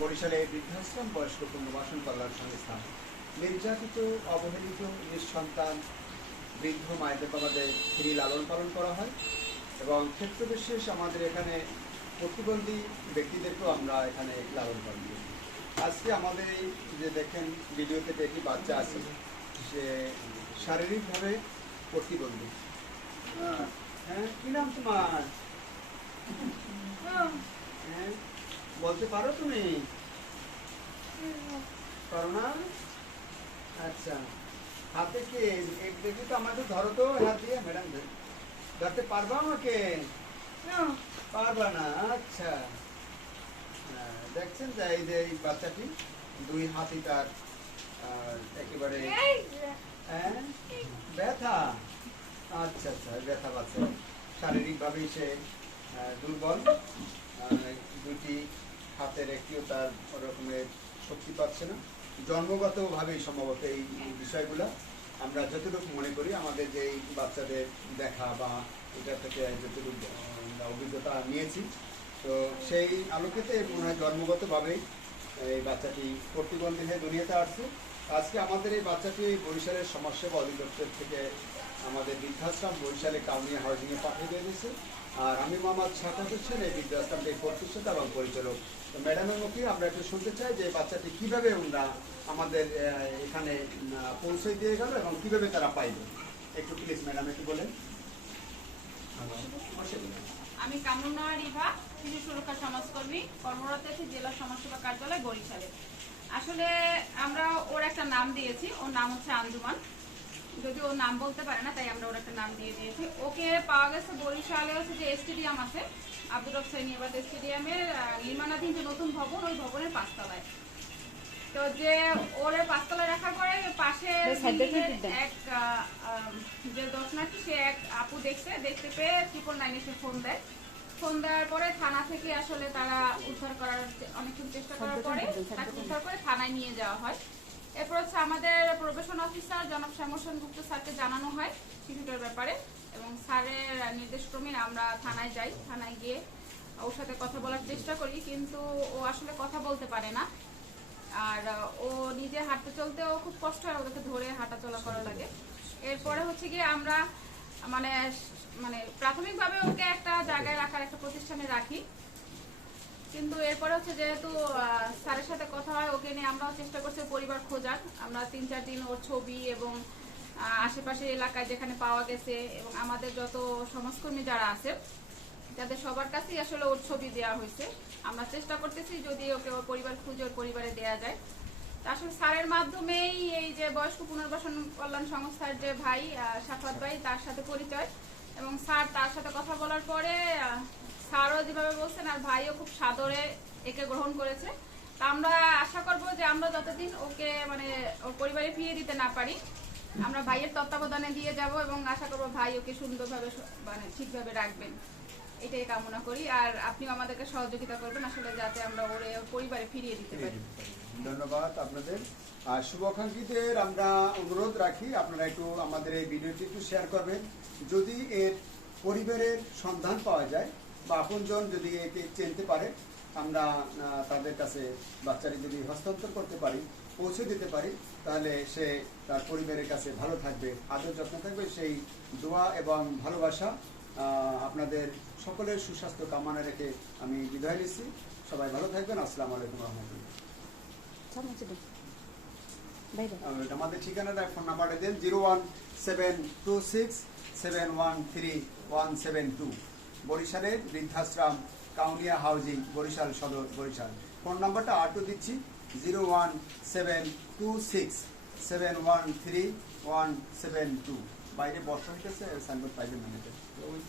বরিশালে বৃদ্ধাশ্রম বয়স্ক পুনর্বাসন কল্যাণ সংস্থা নির্যাতিত, অবহেলিত, নিঃসন্তান বৃদ্ধ মায়েদের বাবাদের ফ্রি লালন পালন করা হয় এবং ক্ষেত্র বিশেষ আমাদের এখানে প্রতিবন্ধী ব্যক্তিদেরকেও আমরা এখানে লালন পালন করি। আজকে আমাদের এই যে দেখেন ভিডিওতে একটি বাচ্চা আছে, সে শারীরিকভাবে প্রতিবন্ধী। হ্যাঁ, কি নাম তোমার? হ্যাঁ, বলতে পারো তুমি? পারো না? আচ্ছা, হাতে কে দেখি তো, আমাকে ধরো তো, হাত দিয়ে ম্যাডাম ধরতে পারবা আমাকে? পারবা না? আচ্ছা, দেখছেন যে এই যে এই বাচ্চাটি দুই হাতই তার একেবারে ব্যথা। আচ্ছা আচ্ছা, ব্যথা পাচ্ছে, শারীরিকভাবেই সে দুর্বল, দুটি হাতের একটিও তার ওরকমের শক্তি পাচ্ছে না। জন্মগতভাবেই সম্ভবত এই বিষয়গুলো আমরা যতটুকু মনে করি, আমাদের যে বাচ্চাদের দেখা বা এটা থেকে যতটুকু অভিজ্ঞতা নিয়েছি, তো সেই আলোকেতে মনে হয় জন্মগতভাবেই এই বাচ্চাটি প্রতিবন্ধী হয়ে দুনিয়াতে আসছে। আজকে আমাদের এই বাচ্চাটি বরিশালের সমাজসেবা অধিদপ্তর থেকে আমাদের বৃদ্ধাশ্রম বরিশালে কাউনিয়া হাউজিংয়ে পাঠিয়ে দিয়ে দিয়েছে। আর আমি মোহাম্মদ শাফাত হোসেন, এই বৃদ্ধাশ্রমটির প্রতিষ্ঠাতা এবং পরিচালক। তো ম্যাডামের মুখে আমরা একটু শুনতে চাই যে বাচ্চাটি কিভাবে ওনারা আমাদের এখানে পৌঁছে দিয়ে গেল এবং কিভাবে তারা পাইল। একটু প্লিজ ম্যাডাম একটু বলেন। আমি কামরুন্না রিভা, শিশু সুরক্ষা সমাজকর্মী, কর্মরত আছি জেলা সমাজসেবা কার্যালয় বরিশালে। আসলে আমরা ওর একটা নাম দিয়েছি, ওর নাম হচ্ছে আঞ্জুমান। যদি ও নাম বলতে পারে না, তাই আমরা ওর একটা নাম দিয়ে দিয়েছি। ওকে পাওয়া গেছে বরিশালে হচ্ছে যে স্টেডিয়াম আছে, আব্দুর রব সাইনিয়াবাদ স্টেডিয়ামের নির্মাণাধীন যে নতুন ভবন, ওই ভবনের 5 তলায়। তো যে ওর 5 তলায় রাখার পরে পাশে এক যে দর্শনার্থী, সে এক আপু দেখতে পেয়ে 999 এসে ফোন দেওয়ার পরে থানা থেকে আসলে তারা উদ্ধার করার অনেকক্ষণ চেষ্টা করার পরে তাকে উদ্ধার করে থানায় নিয়ে যাওয়া হয়। এরপর হচ্ছে আমাদের প্রবেশন অফিসার জনাব শ্যামসন গুপ্ত স্যারকে জানানো হয় শিশুটার ব্যাপারে, এবং স্যারের নির্দেশক্রমে আমরা থানায় যাই। থানায় গিয়ে ওর সাথে কথা বলার চেষ্টা করি, কিন্তু ও আসলে কথা বলতে পারে না। আর ও নিজে হাঁটতে চলতেও খুব কষ্ট হয়, ওদেরকে ধরে হাঁটা চলা করা লাগে। এরপরে হচ্ছে গিয়ে আমরা মানে মানে প্রাথমিকভাবে ওকে একটা জায়গায় রাখার একটা প্রতিষ্ঠানে রাখি, কিন্তু এরপরে হচ্ছে যেহেতু স্যারের সাথে কথা হয়, ওকে নিয়ে আমরাও চেষ্টা করছি পরিবার খোঁজার। আমরা 3-4 দিন ওর ছবি এবং আশেপাশে এলাকায় যেখানে পাওয়া গেছে এবং আমাদের যত সমাজকর্মী যারা আছে যাদের সবার কাছেই আসলে ওর ছবি দেওয়া হয়েছে। আমরা চেষ্টা করতেছি যদি ওকে ওর পরিবার খুঁজে ওর পরিবারে দেওয়া যায়। আসলে স্যারের মাধ্যমেই এই যে বয়স্ক পুনর্বাসন কল্যাণ সংস্থার যে ভাই শাফাত ভাই, তার সাথে পরিচয়, এবং স্যার তার সাথে কথা বলার পরে স্যারও যেভাবে বলছেন আর ভাইও খুব সাদরে একে গ্রহণ করেছে। তা আমরা আশা করব যে আমরা যতদিন ওকে মানে ওর পরিবারে ফিরিয়ে দিতে না পারি, আমরা ভাইয়ের তত্ত্বাবধানে দিয়ে যাব এবং আশা করব ভাই ওকে সুন্দরভাবে মানে ঠিকভাবে রাখবেন, এটাই কামনা করি। আর আপনিও আমাদেরকে সহযোগিতা করবেন আসলে যাতে আমরা ওর পরিবারে ফিরিয়ে দিতে পারি। ধন্যবাদ আপনাদের। আর শুভাকাঙ্ক্ষীদের আমরা অনুরোধ রাখি, আপনারা একটু আমাদের এই ভিডিওটি একটু শেয়ার করবেন। যদি এর পরিবারের সন্ধান পাওয়া যায় বা আপনজন যদি একে চিনতে পারে, আমরা তাদের কাছে বাচ্চাটি যদি হস্তান্তর করতে পারি, পৌঁছে দিতে পারি, তাহলে সে তার পরিবারের কাছে ভালো থাকবে, আদর যত্ন থাকবে। সেই দোয়া এবং ভালোবাসা আপনাদের সকলের সুস্বাস্থ্য কামনা রেখে আমি বিদায় নিচ্ছি। সবাই ভালো থাকবেন। আসসালামু আলাইকুম রহমতুল্লাহ। আমাদের ঠিকানাটা, ফোন নাম্বারটা দেন 01726713172, বরিশালের বৃদ্ধাশ্রম কাউনিয়া হাউজিং, বরিশাল সদর, বরিশাল। ফোন নাম্বারটা আরও দিচ্ছি 01726713172। বাইরে বর্ষা হইতেছে, সাইনবোর্ড পাইবেন না।